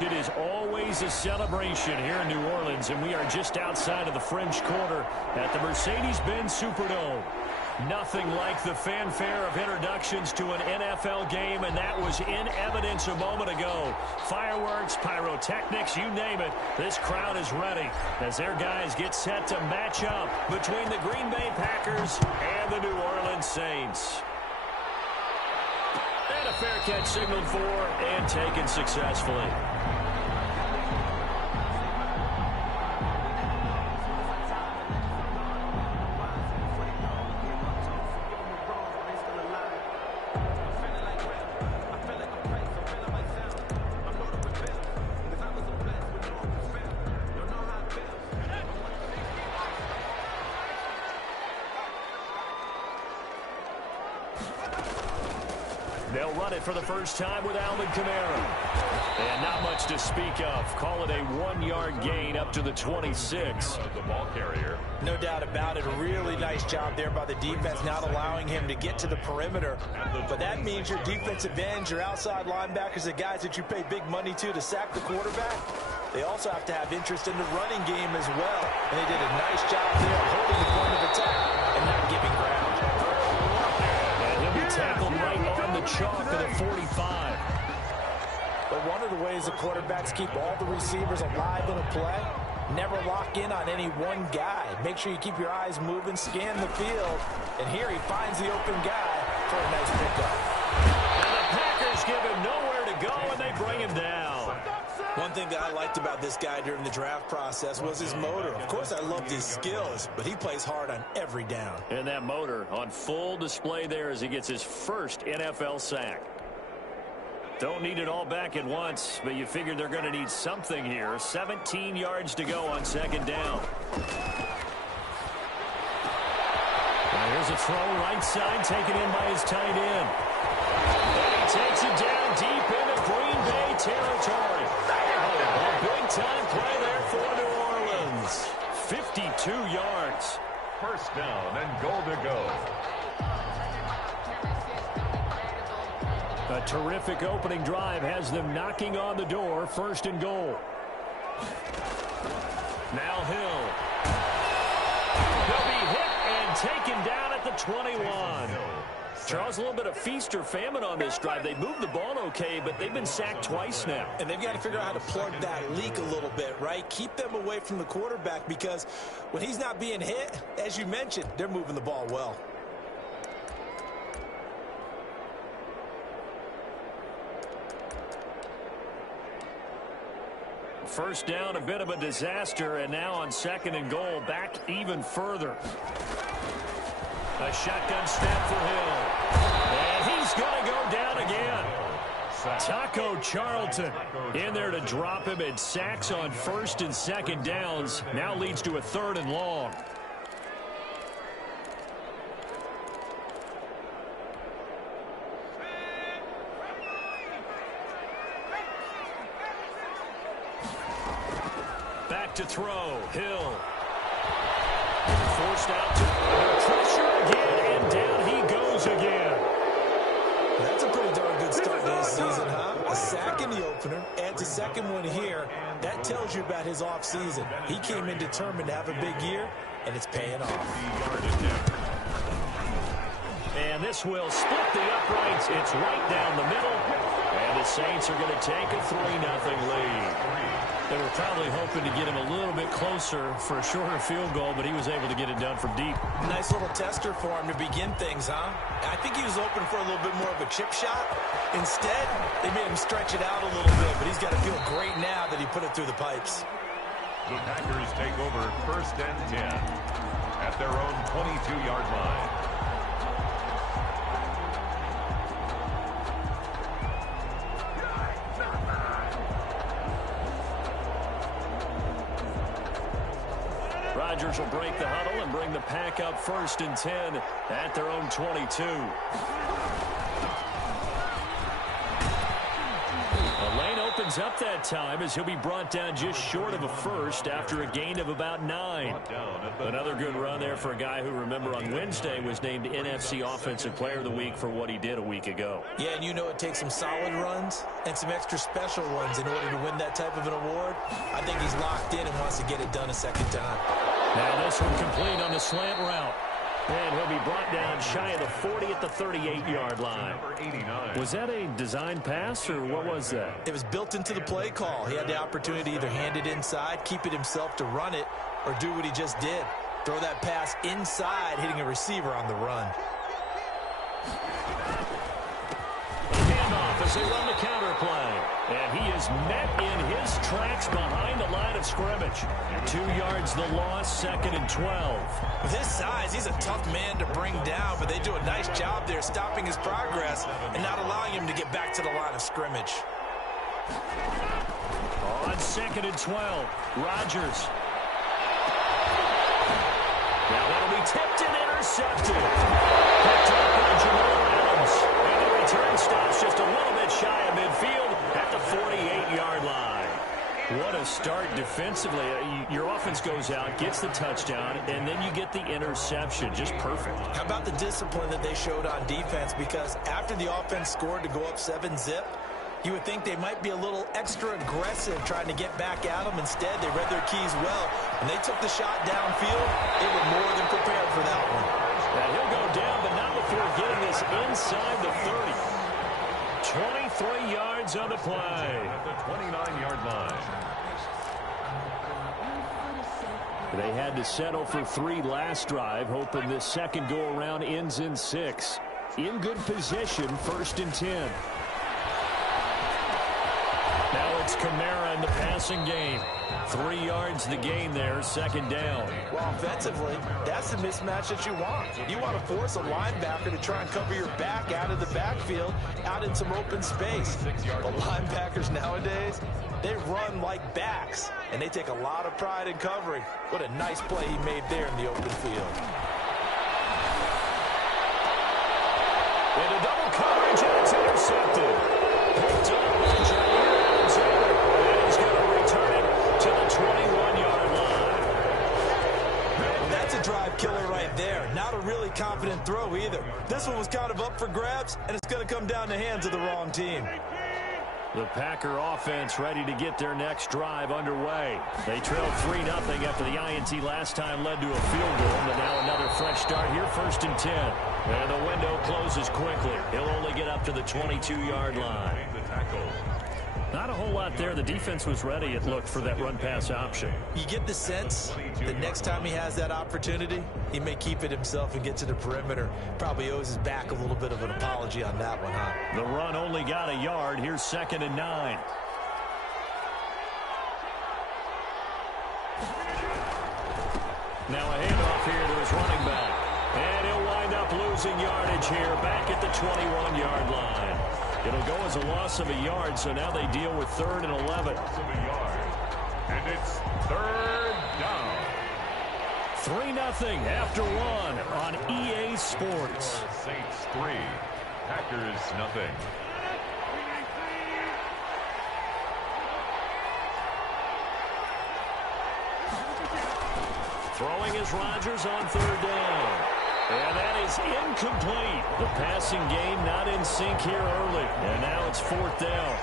It is always a celebration here in New Orleans, and we are just outside of the French Quarter at the Mercedes-Benz Superdome. Nothing like the fanfare of introductions to an NFL game, and that was in evidence a moment ago. Fireworks, pyrotechnics, you name it. This crowd is ready as their guys get set to match up between the Green Bay Packers and the New Orleans Saints. And a fair catch signaled for and taken successfully. They'll run it for the first time with Alvin Kamara. And not much to speak of. Call it a 1-yard gain up to the 26. The ball carrier. No doubt about it. A really nice job there by the defense, not allowing him to get to the perimeter. But that means your defensive ends, your outside linebackers, the guys that you pay big money to sack the quarterback, they also have to have interest in the running game as well. And they did a nice job there holding the point of attack and not giving ground. And he'll be tackled right on the chalk of the 45. But one of the ways the quarterbacks keep all the receivers alive in a play, never lock in on any one guy. Make sure you keep your eyes moving, scan the field, and here he finds the open guy for a nice pickup. And the Packers give him nowhere to go, and they bring him down. One thing that I liked about this guy during the draft process was his motor. Of course, I loved his skills, but he plays hard on every down. And that motor on full display there as he gets his first NFL sack. Don't need it all back at once, but you figure they're going to need something here. 17 yards to go on second down. Now here's a throw right side taken in by his tight end. And he takes it down deep into Green Bay territory. A big-time play there for New Orleans. 52 yards. First down and goal to go. A terrific opening drive has them knocking on the door. First and goal. Now Hill. He'll be hit and taken down at the 21. Charles, a little bit of feast or famine on this drive. They moved the ball okay, but they've been sacked twice now. And they've got to figure out how to plug that leak a little bit, right? Keep them away from the quarterback because when he's not being hit, as you mentioned, they're moving the ball well. First down, a bit of a disaster, and now on second and goal, back even further. A shotgun snap for Hill. And he's going to go down again. Taco Charlton in there to drop him, and sacks on first and second downs. Now leads to a third and long. Back to throw. Hill. Forced out to pressure again, and down he goes again. That's a pretty darn good start to this season, huh? A sack in the opener, adds a second one here. That tells you about his offseason. He came in determined to have a big year, and it's paying off. And this will split the uprights. It's right down the middle. And the Saints are going to take a 3-0 lead. They were probably hoping to get him a little bit closer for a shorter field goal, but he was able to get it done from deep. Nice little tester for him to begin things, huh? I think he was open for a little bit more of a chip shot. Instead, they made him stretch it out a little bit, but he's got to feel great now that he put it through the pipes. The Packers take over first and 10 at their own 22-yard line. Rodgers will break the huddle and bring the Pack up first and 10 at their own 22. A lane open ends up that time as he'll be brought down just short of a first after a gain of about 9. Another good run there for a guy who, remember, on Wednesday was named NFC Offensive Player of the Week for what he did a week ago. Yeah, and you know it takes some solid runs and some extra special ones in order to win that type of an award. I think he's locked in and wants to get it done a second time. Now this one complete on the slant route. And he'll be brought down shy of the 40 at the 38-yard line. Was that a design pass, or what was that? It was built into the play call. He had the opportunity to either hand it inside, keep it himself to run it, or do what he just did. Throw that pass inside, hitting a receiver on the run. Handoff as they run the counter play. And he is met in his tracks behind the line of scrimmage. 2 yards the loss, 2nd and 12. With his size, he's a tough man to bring down, but they do a nice job there stopping his progress and not allowing him to get back to the line of scrimmage. On 2nd and 12, Rodgers. Now that'll be tipped and intercepted. Picked up by Jamal Adams. And the return stops just a little bit shy of midfield at the 48-yard line. What a start defensively. Your offense goes out, gets the touchdown, and then you get the interception. Just perfect. How about the discipline that they showed on defense? Because after the offense scored to go up 7-zip, you would think they might be a little extra aggressive trying to get back at them. Instead, they read their keys well. When they took the shot downfield, they were more than prepared for that one. Now he'll go down, but not before getting this inside the 30. 23 yards on the play. At the 29-yard line. They had to settle for 3 last drive, hoping this second go-around ends in 6. In good position, 1st and 10. Now it's Kamara in the passing game. 3 yards the gain there, 2nd down. Well, offensively, that's the mismatch that you want. You want to force a linebacker to try and cover your back out of the backfield, out in some open space. The linebackers nowadays, they run like backs, and they take a lot of pride in covering. What a nice play he made there in the open field. Into double coverage, and it's intercepted. Picked up by Jair Alexander, and he's going to return it to the 21-yard line. Well, that's a drive killer right there. Not a really confident throw either. This one was kind of up for grabs, and it's going to come down the hands of the wrong team. The Packer offense ready to get their next drive underway. They trailed 3-0 after the INT last time led to a field goal, but now another fresh start here, 1st and 10. And the window closes quickly. He'll only get up to the 22-yard line. Not a whole lot there. The defense was ready, it looked, for that run-pass option. You get the sense that next time he has that opportunity, he may keep it himself and get to the perimeter. Probably owes his back a little bit of an apology on that one, huh? The run only got a yard. Here's 2nd and 9. Now a handoff here to his running back. And he'll wind up losing yardage here back at the 21-yard line. It'll go as a loss of a yard, so now they deal with 3rd and 11. And it's 3rd down. 3-0 after 1 on EA Sports. Saints 3, Packers 0. Throwing is Rodgers on 3rd down. And that is incomplete. The passing game not in sync here early. And now it's 4th down.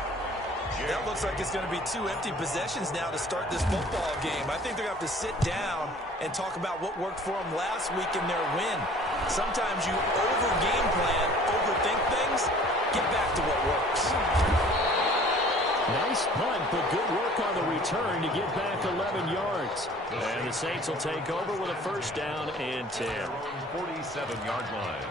That looks like it's going to be 2 empty possessions now to start this football game. I think they're going to have to sit down and talk about what worked for them last week in their win. Sometimes you over-game plan, overthink things, get back to what works. Nice punt, but good work on the return to get back 11 yards. And the Saints will take over with a 1st down and 10. 47-yard line.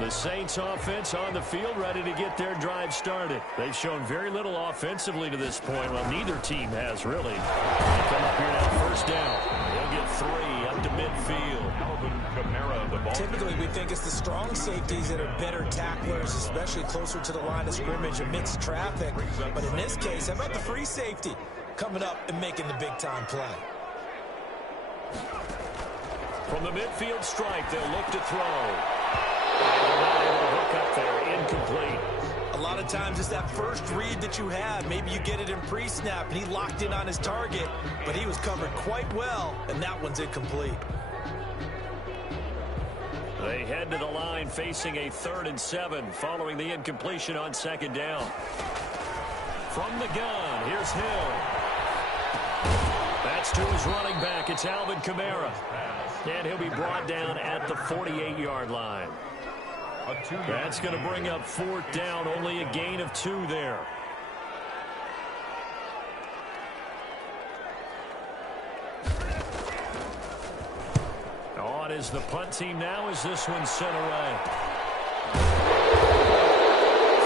The Saints offense on the field ready to get their drive started. They've shown very little offensively to this point. Well, neither team has really. They come up here now, 1st down. They'll get 3 up to midfield. Typically, we think it's the strong safeties that are better tacklers, especially closer to the line of scrimmage amidst traffic. But in this case, how about the free safety coming up and making the big-time play? From the midfield strike, they'll look to throw. they're not able to hook up there. Incomplete. A lot of times it's that first read that you have. Maybe you get it in pre-snap, and he locked in on his target, but he was covered quite well, and that one's incomplete. They head to the line facing a 3rd and 7 following the incompletion on 2nd down. From the gun, here's Hill. That's to his running back. It's Alvin Kamara. And he'll be brought down at the 48-yard line. That's going to bring up 4th down. Only a gain of 2 there. On is the punt team now as this one's sent away.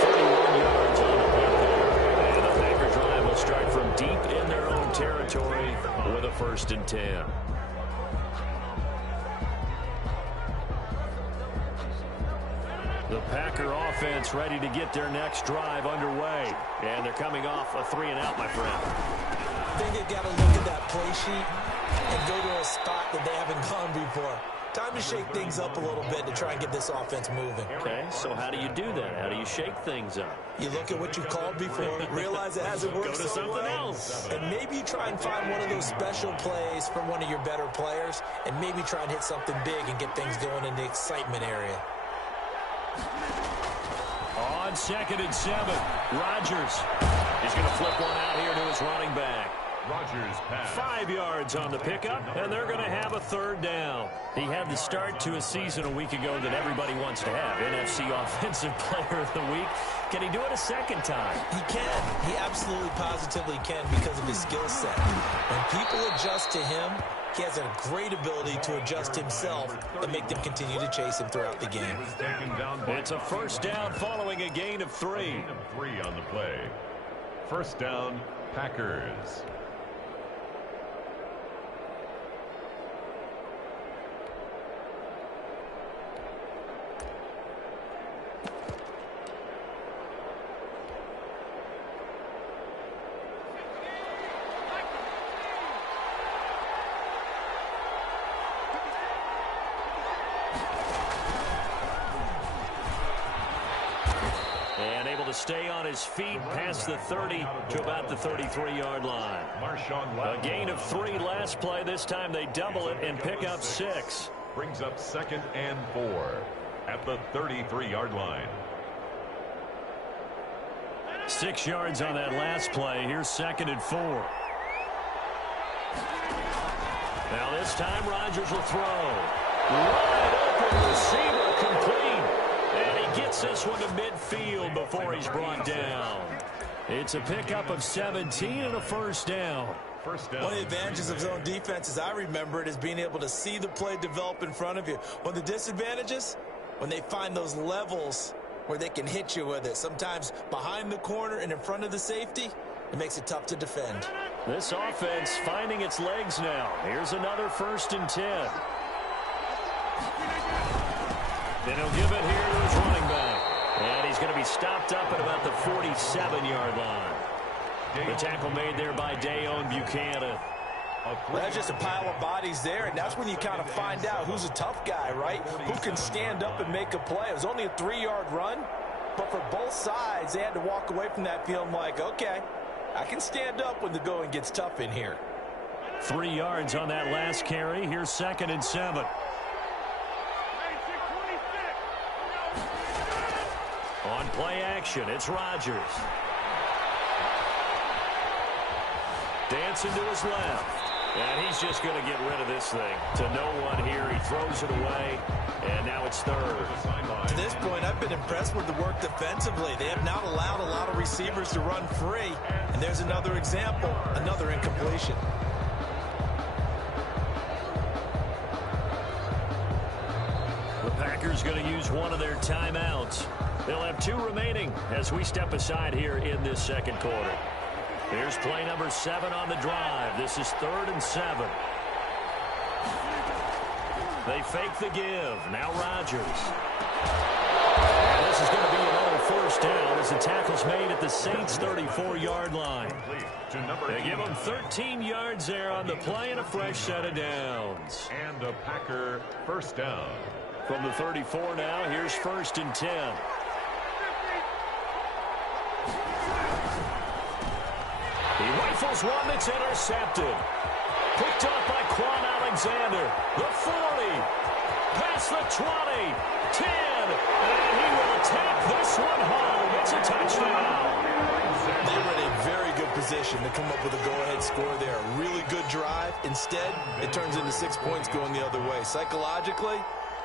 31 yards on the punt there. And the Packer drive will start from deep in their own territory with a 1st and 10. The Packer offense ready to get their next drive underway. And they're coming off a 3-and-out, my friend. I think they've got to look at that play sheet and go to a spot that they haven't gone before. Time to shake things up a little bit to try and get this offense moving. Okay, so how do you do that? How do you shake things up? You look at what you called before, realize it hasn't worked Go to so something well, else. and maybe you try and find one of those special plays from one of your better players, and maybe try and hit something big and get things going in the excitement area. On 2nd and 7, Rodgers. He's going to flip one out here to his running back. Rodgers pass. 5 yards on the pickup, and they're going to have a 3rd down. He had the start to a season a week ago that everybody wants to have. NFC Offensive Player of the Week. Can he do it a second time? He can. He absolutely positively can because of his skill set. When people adjust to him, he has a great ability to adjust himself and make them continue to chase him throughout the game. It's a 1st down following a gain of 3. Gain of 3 on the play. 1st down, Packers. To stay on his feet past the 30 to about the 33-yard line. A gain of 3 last play. This time they double it and pick up 6. Brings up 2nd and 4 at the 33-yard line. 6 yards on that last play. Here's 2nd and 4. Now this time Rodgers will throw. Wide open receiver complete. And he gets this one to midfield before he's brought down. It's a pickup of 17 and a 1st down. One of the advantages of zone defense, as I remember it, is being able to see the play develop in front of you. One of the disadvantages, when they find those levels where they can hit you with it. Sometimes behind the corner and in front of the safety, it makes it tough to defend. This offense finding its legs now. Here's another 1st and 10. Then he'll give it here to his running back. And he's going to be stopped up at about the 47-yard line. The tackle made there by Dayon Buchanan. Well, that's just a pile of bodies there, and that's when you kind of find out who's a tough guy, right? Who can stand up and make a play. It was only a 3-yard run, but for both sides, they had to walk away from that feeling like, okay, I can stand up when the going gets tough in here. 3 yards on that last carry. Here's 2nd and 7. On play action, it's Rodgers. Dancing to his left. And he's just going to get rid of this thing. To no one here. He throws it away. And now it's 3rd. To this point, I've been impressed with the work defensively. They have not allowed a lot of receivers to run free. And there's another example, another incompletion. The Packers going to use one of their timeouts. They'll have 2 remaining as we step aside here in this 2nd quarter. Here's play number 7 on the drive. This is 3rd and 7. They fake the give. Now Rodgers. And this is going to be another 1st down as the tackle's made at the Saints' 34-yard line. They give them 13 yards there on the play and a fresh set of downs. And a Packer 1st down. From the 34 now, here's 1st and 10. He rifles one that's intercepted. Picked up by Quan Alexander. The 40. Past the 20. 10. And he will tap this one home. It's a touchdown. They were in a very good position to come up with a go-ahead score there. A really good drive. Instead, it turns into 6 points going the other way. Psychologically,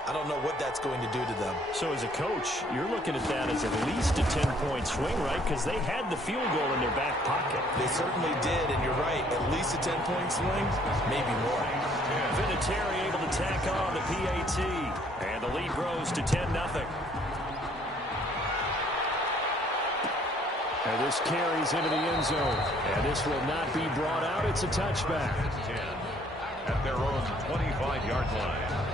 I don't know what that's going to do to them. So as a coach, you're looking at that as at least a 10-point swing, right? Because they had the field goal in their back pocket. They certainly did, and you're right. At least a 10-point swing, maybe more. Vinatieri able to tack on the PAT. And the lead grows to 10-0. And this carries into the end zone. And this will not be brought out. It's a touchback. 10 at their own 25-yard line.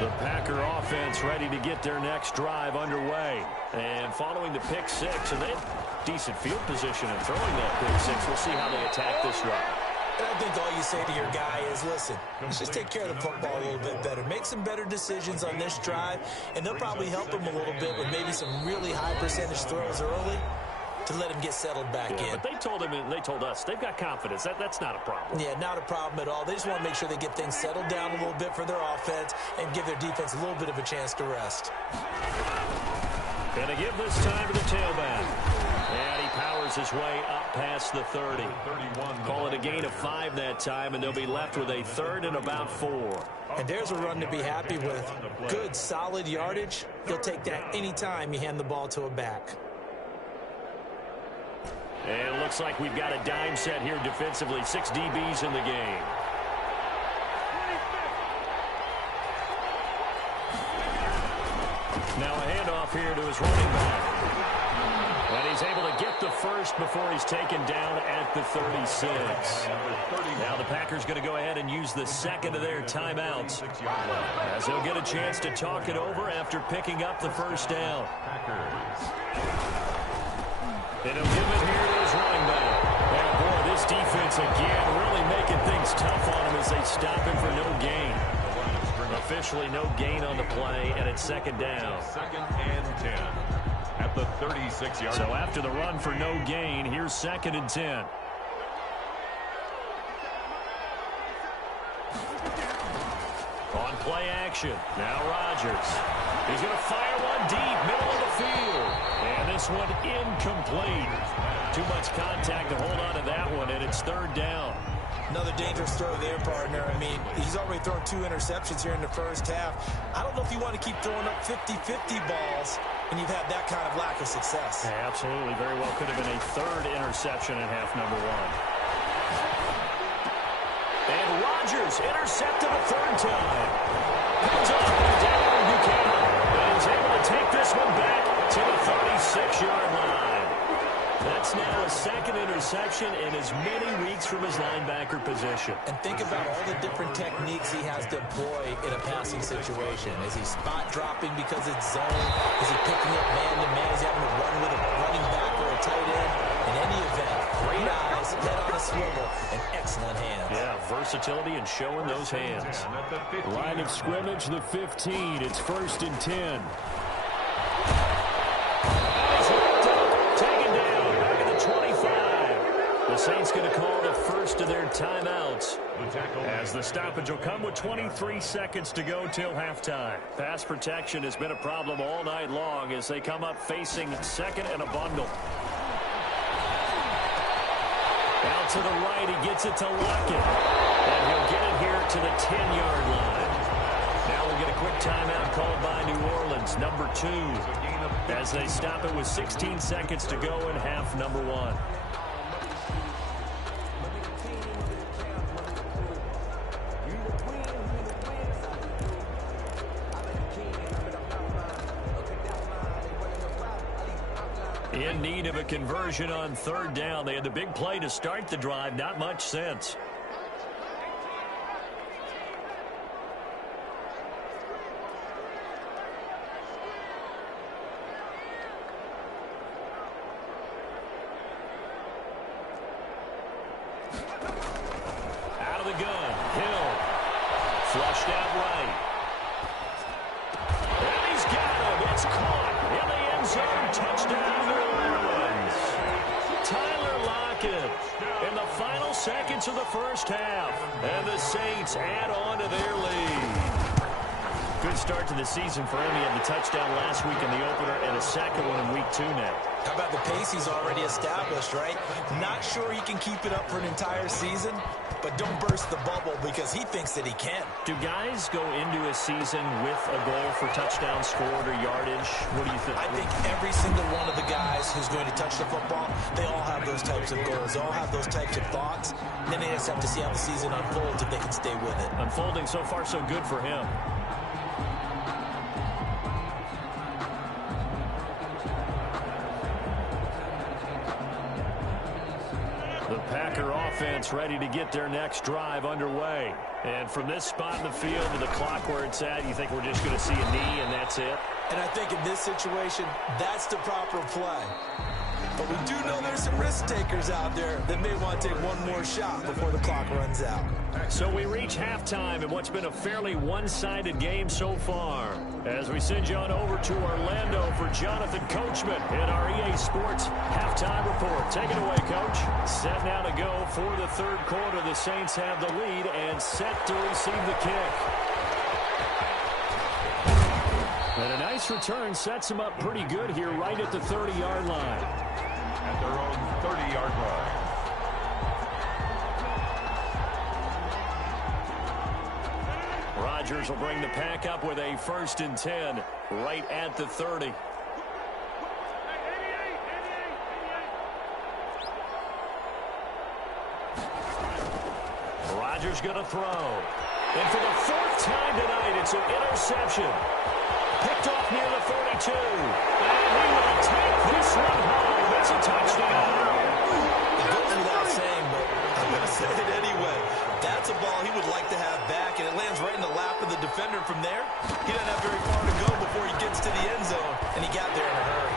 The Packer offense ready to get their next drive underway. And following the pick six, and they have decent field position in throwing that pick six. We'll see how they attack this drive. And I think all you say to your guy is, listen, let's just take care of the football a little bit better. Make some better decisions on this drive, and they'll probably help him a little bit with maybe some really high percentage throws early to let him get settled back in. But they told him, and they told us, they've got confidence. That's not a problem. Yeah, not a problem at all. They just want to make sure they get things settled down a little bit for their offense and give their defense a little bit of a chance to rest. Gonna give this time to the tailback. And he powers his way up past the 30. Call it a gain of 5 that time, and they'll be left with a 3rd and about 4. And there's a run to be happy with. Good, solid yardage. He'll take that any time you hand the ball to a back. And it looks like we've got a dime set here defensively. 6 DBs in the game. Now a handoff here to his running back. And he's able to get the first before he's taken down at the 36. Now the Packers going to go ahead and use the second of their timeouts, as they'll get a chance to talk it over after picking up the first down. And he'll give it here to his running back. And boy, this defense again really making things tough on him as they stop him for no gain. Officially no gain on the play, and it's 2nd down. 2nd and 10 at the 36-yard line. So after the run for no gain, here's 2nd and 10. On play action, now Rodgers. He's going to fire one deep, middle of the field. And this one incomplete. Too much contact to hold on to that one, and it's 3rd down. Another dangerous throw there, partner. I mean, he's already thrown 2 interceptions here in the first half. I don't know if you want to keep throwing up 50-50 balls when you've had that kind of lack of success. Yeah, absolutely. Very well could have been a 3rd interception in half number 1. And Rodgers intercepted a 3rd time. Comes up and down Buchanan. And he's able to take this one back to the 36-yard line. That's now a 2nd interception in as many weeks from his linebacker position. And think about all the different techniques he has to employ in a passing situation. Is he spot dropping because it's zone? Is he picking up man-to-man? Is he having to run with a running back or a tight end? In any event, great eyes, head on a swivel, and excellent hands. Yeah, versatility and showing those hands. Line of scrimmage, the 15. It's 1st and 10. The Saints going to call the first of their timeouts, as the stoppage will come with 23 seconds to go till halftime. Pass protection has been a problem all night long as they come up facing 2nd and a bundle. Out to the right, he gets it to Lockett. And he'll get it here to the 10-yard line. Now we'll get a quick timeout called by New Orleans, number 2, as they stop it with 16 seconds to go in half number 1. In need of a conversion on 3rd down. They had the big play to start the drive. Not much sense. Flushed out right. And he's got him. It's caught in the end zone. Touchdown, New Orleans. Tyler Lockett in the final seconds of the first half. And the Saints add on to their lead. Good start to the season for him. He had the touchdown last week in the opener and a second one in week 2 now. How about the pace he's already established, right? Not sure he can keep it up for an entire season, but don't burst the bubble because he thinks that he can. Do guys go into a season with a goal for touchdown scored or yardage? What do you think? I think every single one of the guys who's going to touch the football, they all have those types of goals. They all have those types of thoughts. And then they just have to see how the season unfolds if they can stay with it. Unfolding so far so good for him. The Packer offense ready to get their next drive underway. And from this spot in the field to the clock where it's at, you think we're just going to see a knee and that's it? And I think in this situation, that's the proper play. But we do know there's some risk takers out there that may want to take one more shot before the clock runs out. So we reach halftime in what's been a fairly one-sided game so far. As we send you on over to Orlando for Jonathan Coachman in our EA Sports halftime report. Take it away, Coach. Set now to go for the third quarter. The Saints have the lead and set to receive the kick. And a nice return sets them up pretty good here right at the 30-yard line. At their own 30-yard line. Rodgers will bring the pack up with a 1st and 10 right at the 30. Rodgers going to throw. And for the 4th time tonight, it's an interception. Picked off near the 42. And he will take this one home. It's a touchdown. It goes without saying, but I'm going to say it anyway. That's a ball he would like to have back, and it lands right in the lap of the defender from there. He doesn't have very far to go before he gets to the end zone, and he got there in a hurry.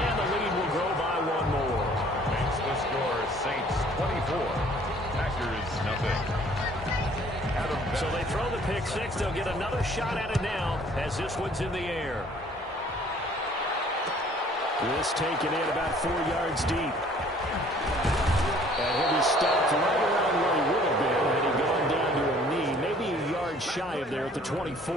And the lead will grow by one more. Makes the score Saints 24, Packers nothing. So they throw the pick six. They'll get another shot at it now as this one's in the air. This taken in about 4 yards deep. And he'll be stopped right around where he would have been had he gone down to a knee, maybe a yard shy of there at the 24.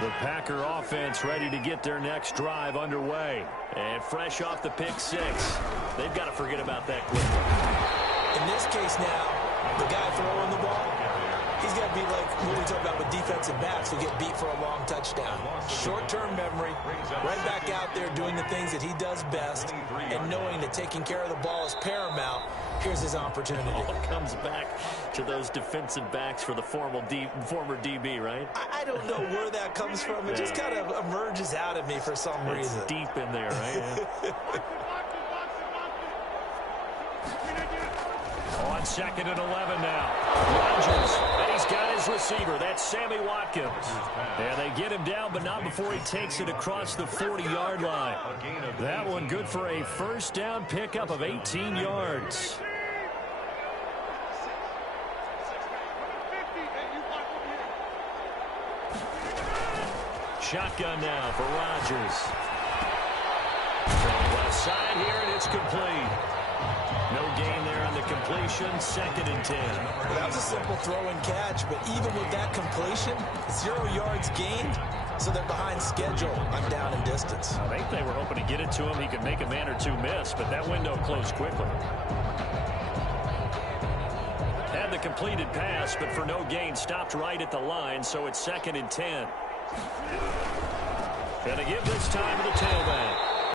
The Packer offense ready to get their next drive underway. And fresh off the pick six, they've got to forget about that quickly. In this case now, the guy throwing the ball, he's got to be like what we talk about with defensive backs who get beat for a long touchdown. Short-term memory, right back out there doing the things that he does best, and knowing that taking care of the ball is paramount. Here's his opportunity. All comes back to those defensive backs for the former DB, right? I don't know where that comes from. It just kind of emerges out of me for some reason. It's deep in there, right? Yeah. On 2nd and 11 now. Rodgers, and he's got his receiver. That's Sammy Watkins. And they get him down, but not before he takes it across the 40-yard line. That one good for a 1st down pickup of 18 yards. Shotgun now for Rodgers. From left side here, and it's complete. No gain there on the completion. 2nd and 10. Well, that was a simple throw and catch, but even with that completion, 0 yards gained, so they're behind schedule on down and distance. I think they were hoping to get it to him. He could make a man or two miss, but that window closed quickly. Had the completed pass, but for no gain, stopped right at the line, so it's 2nd and 10. And to give this time to the tailback.